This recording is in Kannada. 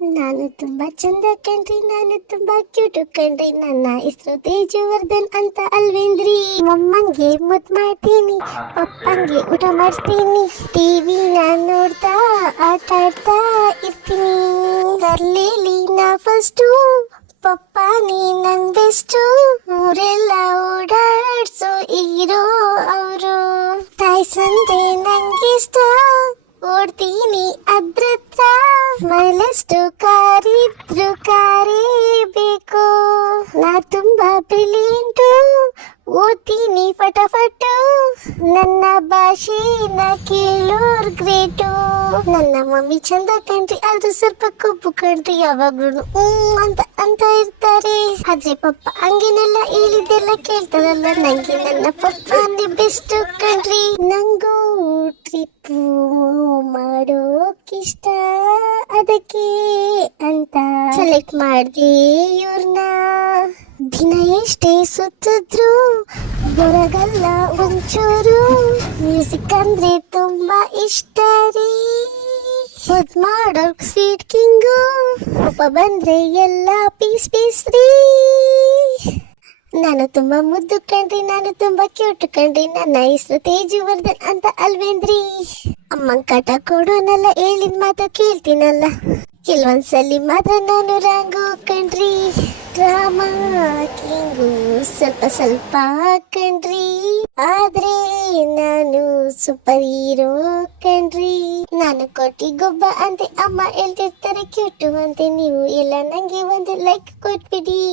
ನಾನು ತುಂಬಾ ಚಂದ ಕಣ್ರಿ, ನಾನು ತುಂಬಾ ಕ್ಯೂಟ್ ಕಣ್ರಿ. ನನ್ನ ಹೆಸರು ತೇಜವರ್ಧನ್ ಅಂತ ಅಲ್ವೇಂದ್ರಿ. ಮಮ್ಮಂಗೆ ಮುದ್ ಮಾಡ್ತೀನಿ, ಪಪ್ಪಂಗೆ ಊಟ ಮಾಡಿಸ್ತೀನಿ, ಟಿವಿ ನಾನು ನೋಡ್ತಾ ಆಟ ಆಡ್ತಾ ಇರ್ತೀನಿ. ತರ್ಲೇಲಿ ನಾ ಫಸ್ಟು, ಪಪ್ಪ ನೀ ನನ್ ಬೆಸ್ಟು, ಊರೆಲ್ಲ ಓಡಾಡ್ಸೋ ಹೀರೋ ಅವರು. ತಾಯಿ ಸಂದೆ ನಂಗಿಷ್ಟ, ಓಡ್ತೀನಿ ಅದ್ರತ್ರ, ಮೈಲೆಷ್ಟು ಕಾರಿದ್ರು ಕಾರೇಬೇಕು. ನಾ ತುಂಬಾ ಬ್ರಿಲಿಯಂಟು, ಓದ್ತೀನಿ ಫಟಾಫಟು, ನನ್ನ ಭಾಷೆನ ಕೇಳೋರ್ ಗ್ರೇಟು. ನನ್ನ ಮಮ್ಮಿ ಚಂದ ಕಣ್ರಿ, ಆದ್ರೂ ಸ್ವಲ್ಪ ಕೊಬ್ಬು ಕಣ್ರಿ. ಯಾವಾಗ್ಲೂ ಅಂತ ಇರ್ತಾರೆ. ಆದ್ರೆ ಪಪ್ಪ ಹಂಗೇನೆಲ್ಲ ಹೇಳಿದ್ದೆಲ್ಲ ಕೇಳ್ತಾರಲ್ಲ. ನಂಗೆ ನನ್ನ ಪಪ್ಪನೇ ಬೆಸ್ಟ್ ಕಣ್ರಿ. ನಂಗೂ ಟ್ರಿಪ್ ಮಾಡೋಕಿಷ್ಟ, ಅದಕ್ಕೆ ಅಂತ ಸೆಲೆಕ್ಟ್ ಮಾಡ್ದೆ ಇವ್ರನ್ನ. ದಿನ ಎಷ್ಟೇ ಸುತ್ತಿದ್ರು ಬರಗಲ್ಲ ಒಂಚೂರು, ಮ್ಯೂಸಿಕ್ ಅಂದ್ರೆ ತುಂಬಾ ಇಷ್ಟ ರೀ. ಮುದ್ ಮಾಡೋಕ್ ಸ್ವೀಟ್ ಕಿಂಗು, ಒಬ್ಬ ಬಂದ್ರೆ ಎಲ್ಲ ಪೀಸ್ ಪೀಸ್ ರೀ. ನಾನು ತುಂಬಾ ಮುದ್ದು ಕಣ್ರಿ, ನಾನು ತುಂಬಾ ಕ್ಯೂಟ್ ಕಣ್ರಿ. ನನ್ನ ಹೆಸರು ತೇಜವರ್ಧನ್ ಅಂತ ಅಲ್ವೇಂದ್ರಿ. ಅಮ್ಮಂಗ್ ಕಾಟ ಕೊಡೋನಲ್ಲ, ಹೇಳಿದ ಮಾತು ಕೇಳ್ತೀನಲ್ಲ. ಕೆಲವೊಂದ್ಸಲಿ ಮಾತ್ರ ನಾನು ರಾಂಗು ಕಣ್ರಿ. ಡ್ರಾಮಾ ಕಿಂಗು ಸ್ವಲ್ಪ ಸ್ವಲ್ಪ ಕಣ್ರಿ, ಆದ್ರೆ ನಾನು ಸೂಪರ್ ಹೀರೋ ಕಣ್ರಿ. ನಾನು ಕೋಟಿ ಗೊಬ್ಬ ಅಂತೆ ಅಮ್ಮ ಹೇಳ್ತಿರ್ತಾರೆ, ಕ್ಯೂಟು ಅಂತೆ. ನೀವು ಎಲ್ಲ ನಂಗೆ ಒಂದು ಲೈಕ್ ಕೊಟ್ಬಿಡಿ.